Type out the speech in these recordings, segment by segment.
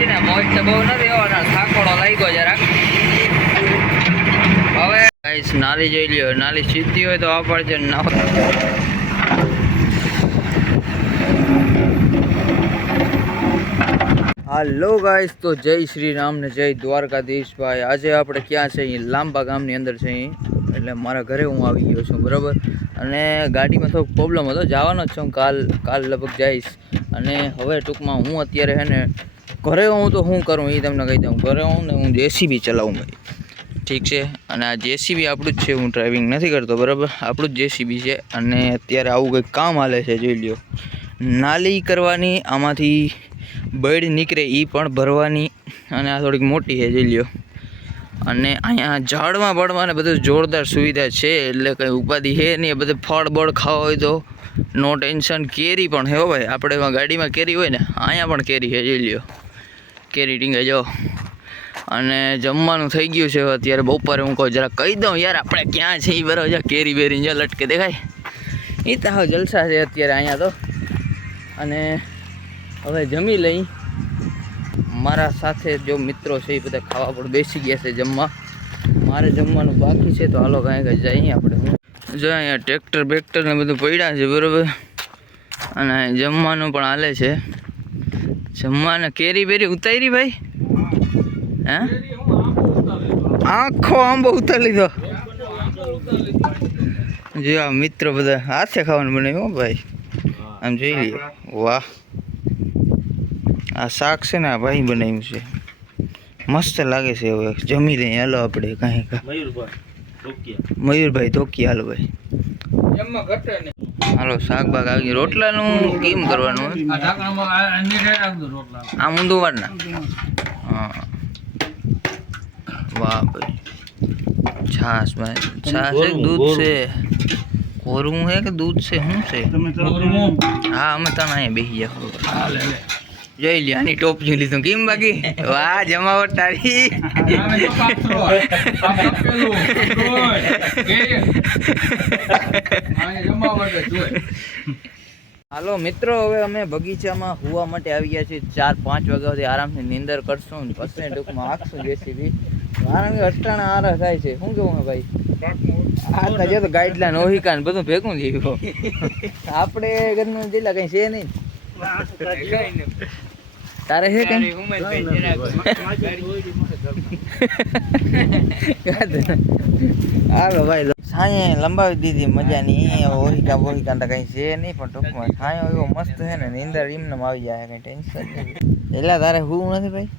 છે ને મોજ તો બહુ નથી હોવાના, થાકોડો લાગ્યો જરાક. હવે ગાઈસ નાલી જોઈ લ્યો, નાલી સીધી હોય તો આ પડશે ના. હાલો ગાઈસ, તો જય શ્રી રામ ને જય દ્વારકાધીશ ભાઈ. આજે આપણે ક્યાં છે? લાંબા ગામની અંદર છે. એટલે મારા ઘરે હું આવી ગયો છું, બરાબર. અને ગાડીમાં થોડોક પ્રોબ્લેમ હતો, જવાનો જ છું કાલ લગભગ જઈશ. અને હવે ટૂંકમાં હું અત્યારે છે ને ઘરે હું તો શું કરું એ તમને કહી દઉં. ઘરે હું ને હું જેસીબી ચલાવું ભાઈ, ઠીક છે. અને આ જેસીબી આપણું જ છે, હું ડ્રાઇવિંગ નથી કરતો, બરાબર. આપણું જ જેસીબી છે. અને અત્યારે આવું કંઈક કામ હાલે છે, જોઈ લ્યો. નાલી કરવાની, આમાંથી બળ નીકળે એ પણ ભરવાની. અને આ થોડીક મોટી છે, જોઈ લ્યો. અને અહીંયા ઝાડમાં પડવાને બધું જોરદાર સુવિધા છે, એટલે કંઈ ઉપાધિ છે નહીં. બધે ફળ બળ ખાવા હોય તો નો ટેન્શન. કેરી પણ હે ભાઈ, આપણે એમાં ગાડીમાં કેરી હોય ને, અહીંયા પણ કેરી છે, જોઈ લ્યો. કેરી ટીંગે જો. અને જમવાનું થઈ ગયું છે અત્યારે બપોરે. હું કહું જરા કહી દઉં યાર, આપણે ક્યાં છે એ બરાબર. કેરી બેરી જ્યાં લટકે દેખાય એ તો હવે જલસા છે અત્યારે અહીંયા તો. અને હવે જમી લઈ. મારા સાથે જો મિત્રો છે એ બધા ખાવા પણ બેસી ગયા છે જમવા. મારે જમવાનું બાકી છે, તો હાલો કાંઈ જઈએ આપણે. જો અહીંયા ટ્રેક્ટર બેક્ટર ને બધું પડ્યા છે, બરાબર. અને જમવાનું પણ હાલે છે. જમવાને કેરી બેરી ઉતારી ભાઈ, હે આખો આંબો ઉતારી લીધો. જો આ મિત્રો બધા હાથે ખાવાનું બનાવ્યું હો ભાઈ, આમ જોઈ લઈએ. વાહ, આ શાક છે ને આ ભાઈ બનાવ્યું છે, મસ્ત લાગે છે. હવે જમી લઈએ, હાલો આપણે કાંઈ મયુરભાઈ ધોકી. હાલો ભાઈ, હાલો શાક બાગ આવી. રોટલાનું કેમ કરવાનું? આમ ઊંધું વાર ના. હા, વાહ ભાઈ. છાશ ભાઈ, છાશ છે દૂધ છે? કોરું છે કે દૂધ છે? શું છે? હા, અમે તને અહીંયા બેસી જાઓ. જોઈ લે, આની ટોપ જોઈ લીધું કેમ બાકી. વાહ, જમાવટ તારી. હાલો મિત્રો, હવે અમે બગીચામાં હુવા માટે આવી ગયા છીએ. 4-5 વાગ્યા સુધી આરામથી નીંદર કરશું, પછી ટૂંકમાં આખશું જેસીબી. કારણ કે અટાણા આરા થાય છે. શું કેવું હે ભાઈ? આ તો ગાઈડલાઈન ઓહિકા ને બધું ભેગું થયું. આપણે ઘરનું જેટલા કઈ છે નહીં. તારે છે કઈ? હાલો ભાઈ, છાંયે લંબાવી દીધી મજાની. ઓહિકા બોહિકા તો કઈ છે નહીં, પણ ટૂંકમાં છાંયો એવો મસ્ત છે ને, નીંદર એમને આવી જાય, કઈ ટેન્શન નહીં. એટલે તારે હું નથી ભાઈ?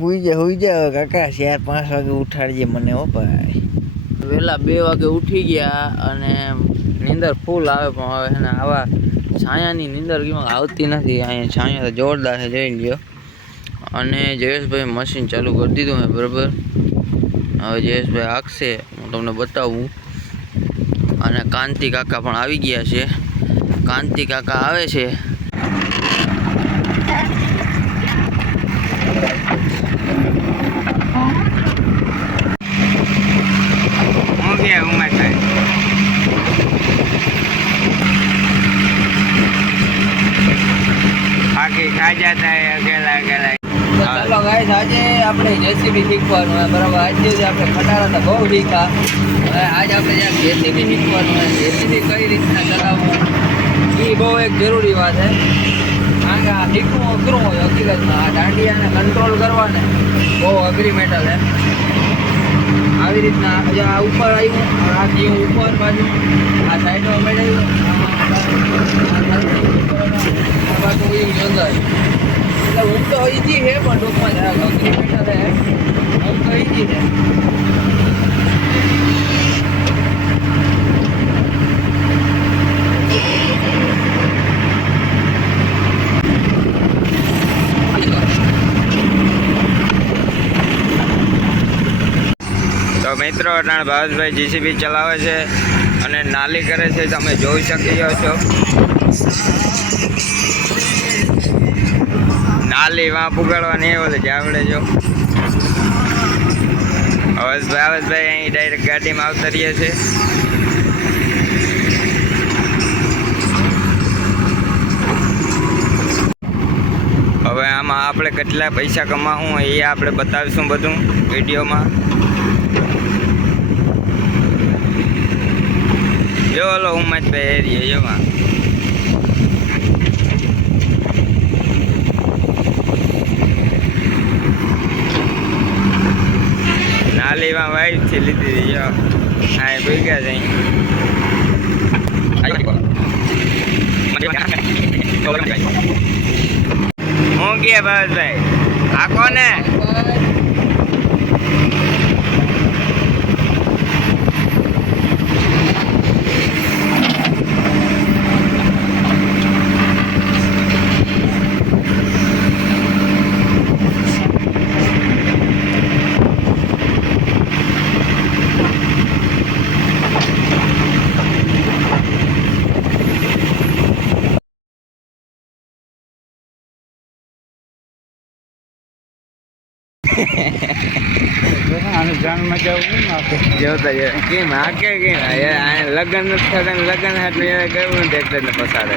હુઈ જાય કાકા. 4-5 વાગે ઉઠાડજે મને હો ભાઈ. વહેલા 2 વાગે ઉઠી ગયા અને નીંદર ફૂલ આવે, પણ હવે છે ને આવા છાયાની નીંદર કેમ આવતી નથી. અહીંયા છાયા તો જોરદાર છે, જોઈ લ્યો. અને જયેશભાઈ મશીન ચાલુ કરી દીધું મેં, બરાબર. હવે જયેશભાઈ આખશે, હું તમને બતાવું. અને કાંતિ કાકા પણ આવી ગયા છે. કાંતિ કાકા આવે છે. ચાલો ગાઈસ, આજે આપણે જેસીબી શીખવાનું હોય, બરાબર. આજે આપણે ખટારા તો બહુ શીખા. હવે આજે આપણે જ્યાં જેસીબી શીખવાનું હોય, જેસીબી કઈ રીતના ચલાવવું એ બહુ એક જરૂરી વાત છે. કારણ કે આ શીખવું અઘરું હોય હકીકતમાં. આ દાંડિયાને કંટ્રોલ કરવાને બહુ અઘરી મેટર છે. આવી રીતના આ ઉપર આવ્યું, આ જીવ ઉપર બાજુ, આ સાઈડમાં મેળવ્યું, આ બાજુ અંદર. એટલે હું તો ઈજી છે, પણ ટૂંકમાં જરાક અઘરી મેટર છે. હું તો ઈજી છે. તો મિત્રો, અટાણ ભાવેશભાઈ જેસીબી ચલાવે છે અને નાલી કરે છે, તમે જોઈ શકો છો. નાલી વાં પુગાડવાની એવો જ આવડે. જો ભાવેશભાઈ અહીં ડાયરેક્ટ ગાડીમાં આવતા રહીએ છે. આમાં આપણે કેટલા પૈસા કમાવું એ આપણે બતાવીશું બધું વિડીયોમાં. જો ઓલો ઉમેશભાઈ એરિયા જોવા નાલીમાં વાઈટ થી લીધી હતી. જો હા ભૂગ્યા છે હું કે ભાઈ આ કોને જોતા કેમ આ કે લગ્ન નથી થતા લગ્ન એટલે કેવું નથી એટલે પસાડે.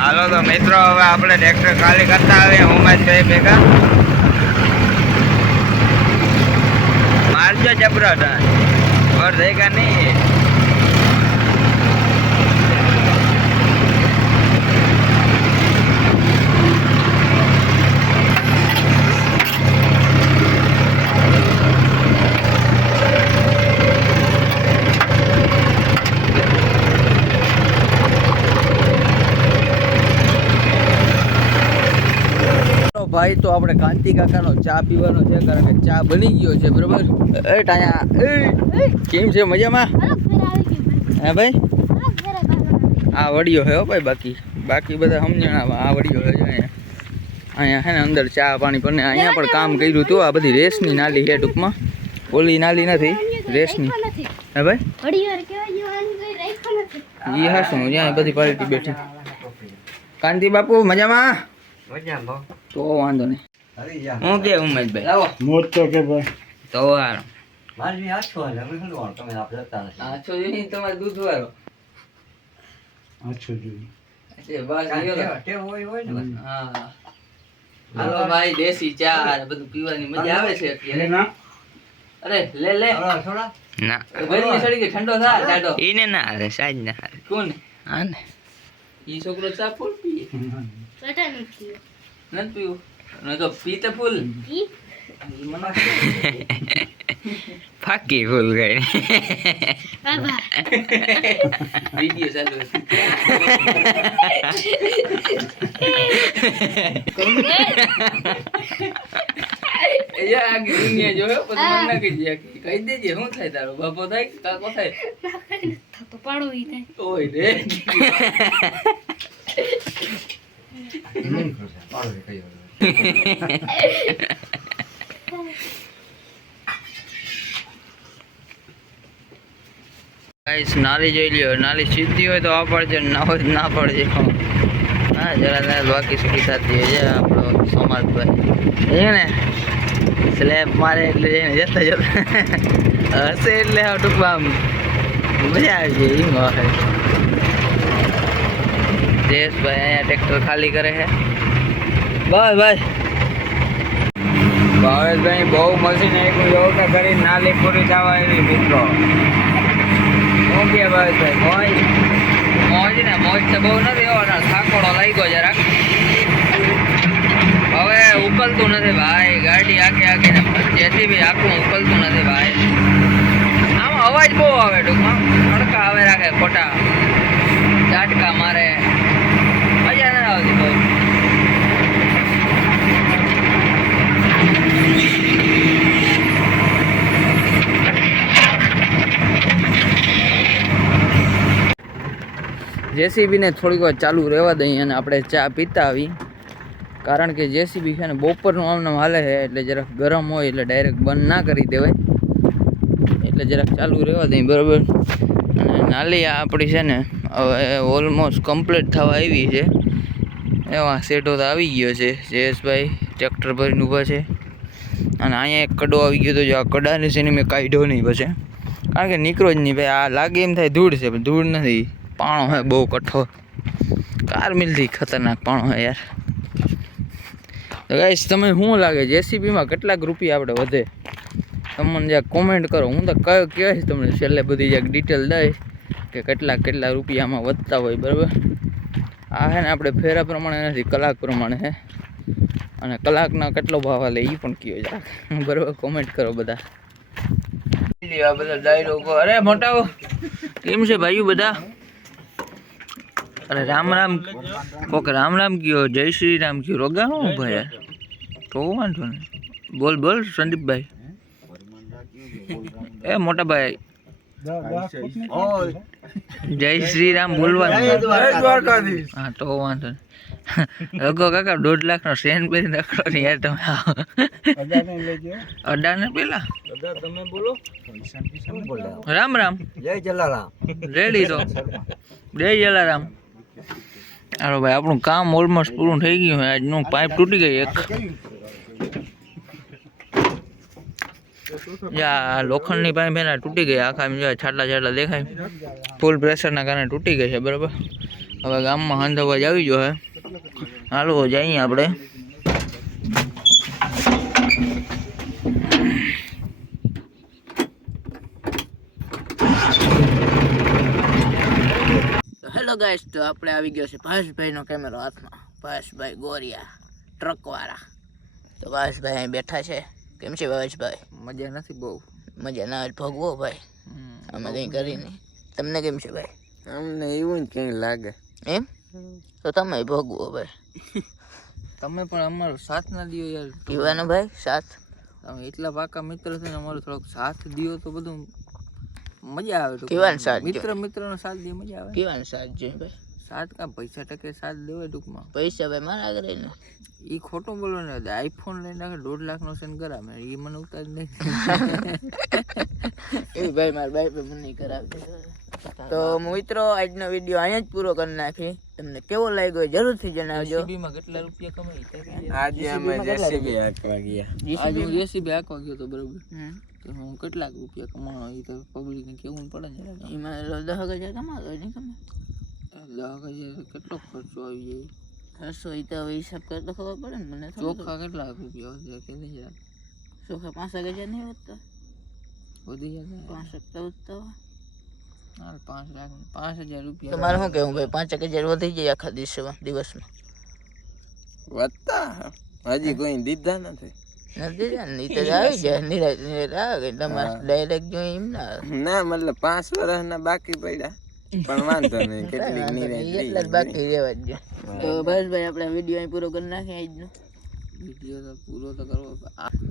હાલો તો મિત્રો હવે આપણે ટ્રેક્ટર ખાલી કરતા આવીએ ઉમેશભાઈ ભેગા. મારજો જબરો પર દેખા નહીં. ભાઈ તો આપણે કાંતિ કાકાનો ચા પીવાનો છે, કારણ કે ચા બની ગયો છે. બરોબર એ ટાયા કેમ છે? મજામાં? હે ભાઈ આ વડીયો છે હો ભાઈ. બાકી બધા સમજણામાં આ વડીયો છે. અહીંયા છે ને અંદર ચા પાણી પણ અહીંયા પણ કામ કર્યું હતું. આ બધી રેસની નાલી છે ટૂંકમાં, ઓલી નાલી નથી, રેસની. હે ભાઈ એ હાશું જ્યાં બધી પાર્ટી બેઠી. કાંતિ બાપુ મજામાં? તો વાંધો નહીં. હું કે ઉમેશભાઈ મોજ તો કે ભાઈ તો હારો મારી આછો હાલે અમે હલવાણ તમે આપ જતા નથી. આછો જોઈ તમારે દૂધ વાળો આછો જોઈ એટલે બસ ટેવ હોય ને. હા હાલો ભાઈ દેશી ચા બધું પીવાની મજા આવે છે અત્યારે. ના અરે લે થોડા ના ગરમી સડી ગઈ, ઠંડો થા ડાડો ઈને ના હારે સાજ ના હારે. કોને? હા ને ઈ છોકરો ચા ફૂલ પીએ. કટા નથી પીવો. નથી પીવું ન તો પીતે ફૂલ ફાકી ફૂલ ગઈ. વિડિયો ચાલુ દુનિયા જોયો પછી મને ના કહી કહી દેજે શું થાય તારો બાપો થાય કે કાકો થાય તો પાડો ઈ થાય ઓય રે ગાઈસ નાલી જોઈ લ્યો. નાલી સીધી હોય તો આ પડશે, ના હોય તો ના પડશે. હા જરા બાકી સુખી થતી હોય છે. આપણો સમાજભાઈ એ ને સ્લેબ મારે એટલે જઈને જતા હશે એટલે ટૂંકમાં મજા આવી જાય એમ હોય. જયેશભાઈ અહીંયા ટ્રેક્ટર ખાલી કરે છે. બસ ભાઈ ભાવેશભાઈ બહુ મશીન એકલું યોગા કરી નાલી પૂરી થવા એવી મિત્રો. શું કે ભાવેશભાઈ મોજ ને મોજ તો બહુ નથી હોવાના, થાકોડો લાગ્યો જરાક. હવે ઉકલતું નથી ભાઈ, ગાડી આખી ને જેથી બી આખું ઉકલતું નથી ભાઈ. આમાં અવાજ બહુ આવે ટૂંકમાં, તડકા આવે રાખે ખોટા, ઝાટકા મારે, મજા ના આવતી બહુ. જેસીબીને થોડીક વાર ચાલુ રહેવા દઈએ અને આપણે ચા પીતા આવી, કારણ કે જેસીબી છે ને બપોરનું આમને હાલે છે એટલે જરાક ગરમ હોય એટલે ડાયરેક્ટ બંધ ના કરી દેવાય, એટલે જરાક ચાલુ રહેવા દઈએ. બરાબર. અને નાલી આપણી છે ને હવે ઓલમોસ્ટ કમ્પ્લીટ થવા આવી છે. એવા સેટો તો આવી ગયો છે. જયેશભાઈ ટ્રેક્ટર ભરીને ઊભા છે અને અહીંયા એક કડો આવી ગયો તો જો આ કડાને છે ને મેં કાઢ્યો નહીં પછી, કારણ કે નીકળો જ નહીં ભાઈ. આ લાગે એમ થાય ધૂળ છે પણ ધૂળ નથી, પાણો હે બહુ કઠોર. કાર મિલથી ખતરનાક પણ હોય યાર. તો ગાઈસ તમે શું લાગે જેસીબીમાં કેટલાક રૂપિયા આપણે વધે તમને જ્યાં કોમેન્ટ કરો. હું તો કહીશ તમને છેલ્લે બધી જ્યાં ડિટેલ દઈશ કે કેટલા રૂપિયામાં વધતા હોય બરાબર. આ છે ને આપણે ફેરા પ્રમાણે નથી, કલાક પ્રમાણે છે. અને કલાકના કેટલો ભાવ હાલે એ પણ કયો જરાક બરાબર, કોમેન્ટ કરો બધા. આ બધા ડાયલોગો. અરે મોટાઓ કેમ છે ભાઈઓ બધા? અરે રામ રામ કોક રામ રામ કયો, જય શ્રી રામ કયો. રોગા હું ભાઈ તો વાંધો ને. બોલ સંદીપભાઈ. એ મોટા ભાઈ જય શ્રી રામ બોલવાનું. હા તો વાંધો ને. રઘો કાકા 1.5 લાખનો સેન પહેરી નખડો ને યાર તમે. અડાને પેલા તમે બોલો. રામ રામ જય જલારામ. રેડી તો જય જલારામ. હાલો ભાઈ આપણું કામ ઓલમોસ્ટ પૂરું થઈ ગયું. આજનું પાઇપ તૂટી ગઈ એક. યા લોખંડની પાઇપ એના તૂટી ગઈ આખા. છાટલા દેખાય. ફૂલ પ્રેશરના કારણે તૂટી ગઈ છે બરાબર. હવે ગામમાં હાંધ અવાજ આવી ગયો હે. હાલો જઈએ આપણે. હેલો ગાઈસ, તો આપણે આવી ગયો છે ભાવેશભાઈનો કેમેરો હાથમાં. ભાવેશભાઈ ગોરિયા ટ્રકવાળા. તો ભાવેશભાઈ અહીં બેઠા છે. કેમ છે ભાવેશભાઈ? મજા નથી બહુ. મજા ના ભોગવો ભાઈ. અમે કંઈ કરી નહીં. તમને કેમ છે ભાઈ? અમને એવું જ કંઈ લાગે એમ તો તમે ભોગવો ભાઈ. તમે પણ અમારો સાથ ના દિયો યાર. પીવાનો ભાઈ સાથ. તમે એટલા પાકા મિત્ર છે ને, અમારો થોડોક સાથ દિયો તો બધું મજા આવે. તો કેવાનો સાથ? મિત્રનો સાથ દે મજા આવે. કેવાનો સાથ જોઈએ ભાઈ? સાથ કા પૈસા ટકે સાથ દેવાય ટૂંકમાં. પૈસા ભાઈ મારા આગળ ને એ ખોટું બોલો ને. આઈફોન લઈને નાખે 1.5 લાખનો સેન કરાવે એ મને ઉતાર નહીં. એ ભાઈ મારા ભાઈ મને નહીં કરાવતો. તો મિત્રો આજનો વિડીયો અહીંયા જ પૂરો કરી નાખી. તમને કેવો લાગ્યો જરૂરથી જણાવજો. જેસીબીમાં કેટલા રૂપિયા કમાઈ? આજે અમે જેસીબી હાંકવા ગયા. આજે હું જેસીબી હાંકવા ગયો તો બરોબર. તો હું કેટલાક રૂપિયા કમાણો એ તો પબ્લિકને કેવું પડે ને. એમાં 10,000 કમાતો નહીં કમાય. 10,000 કેટલો ખર્ચો આવી જાય? ખર્ચો એ તો હવે હિસાબ કરતો ખબર પડે ને મને. ચોખા કેટલા રૂપિયા વધ્યા કે નહીં યાર? ચોખા 5,000 નહીં વધતા? વધી જાય 5 તો વધતા. 5,000 રૂપિયા. તમારે શું કેવું ભાઈ? 5,000 વધી જાય આખા દિવસમાં? વધતા હજી કોઈ દીધા નથી. નથી ને તો આવી જાય નિરાત આવે. તમારે ડાયરેક્ટ જોઈ એમ ના મતલબ 5 વર્ષના બાકી પડ્યા પણ વાંધો નહીં. કેટલીક એટલા જ બાકી રહેવા જ. તો બસ ભાઈ આપણે વિડીયો અહીં પૂરો કરી નાખીએ. આજનો વિડીયો તો પૂરો તો કરવો.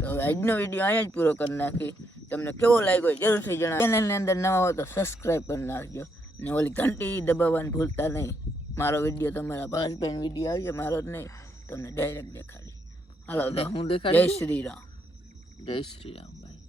તો આજનો વિડીયો અહીંયા જ પૂરો કરી નાખી. તમને કેવો લાગ્યો જરૂરથી જણાવો. ચેનલની અંદર નવા હો તો સબસ્ક્રાઈબ કરી નાખજો ને ઓલી ઘંટી દબાવવાનું ભૂલતા નહીં. મારો વિડીયો તમારા ભાવેશભાઈનો વિડીયો આવશે, મારો જ નહીં. તમને ડાયરેક્ટ દેખાડી. હાલો હું દેખાડી. જય શ્રી રામ. જય શ્રી રામ ભાઈ.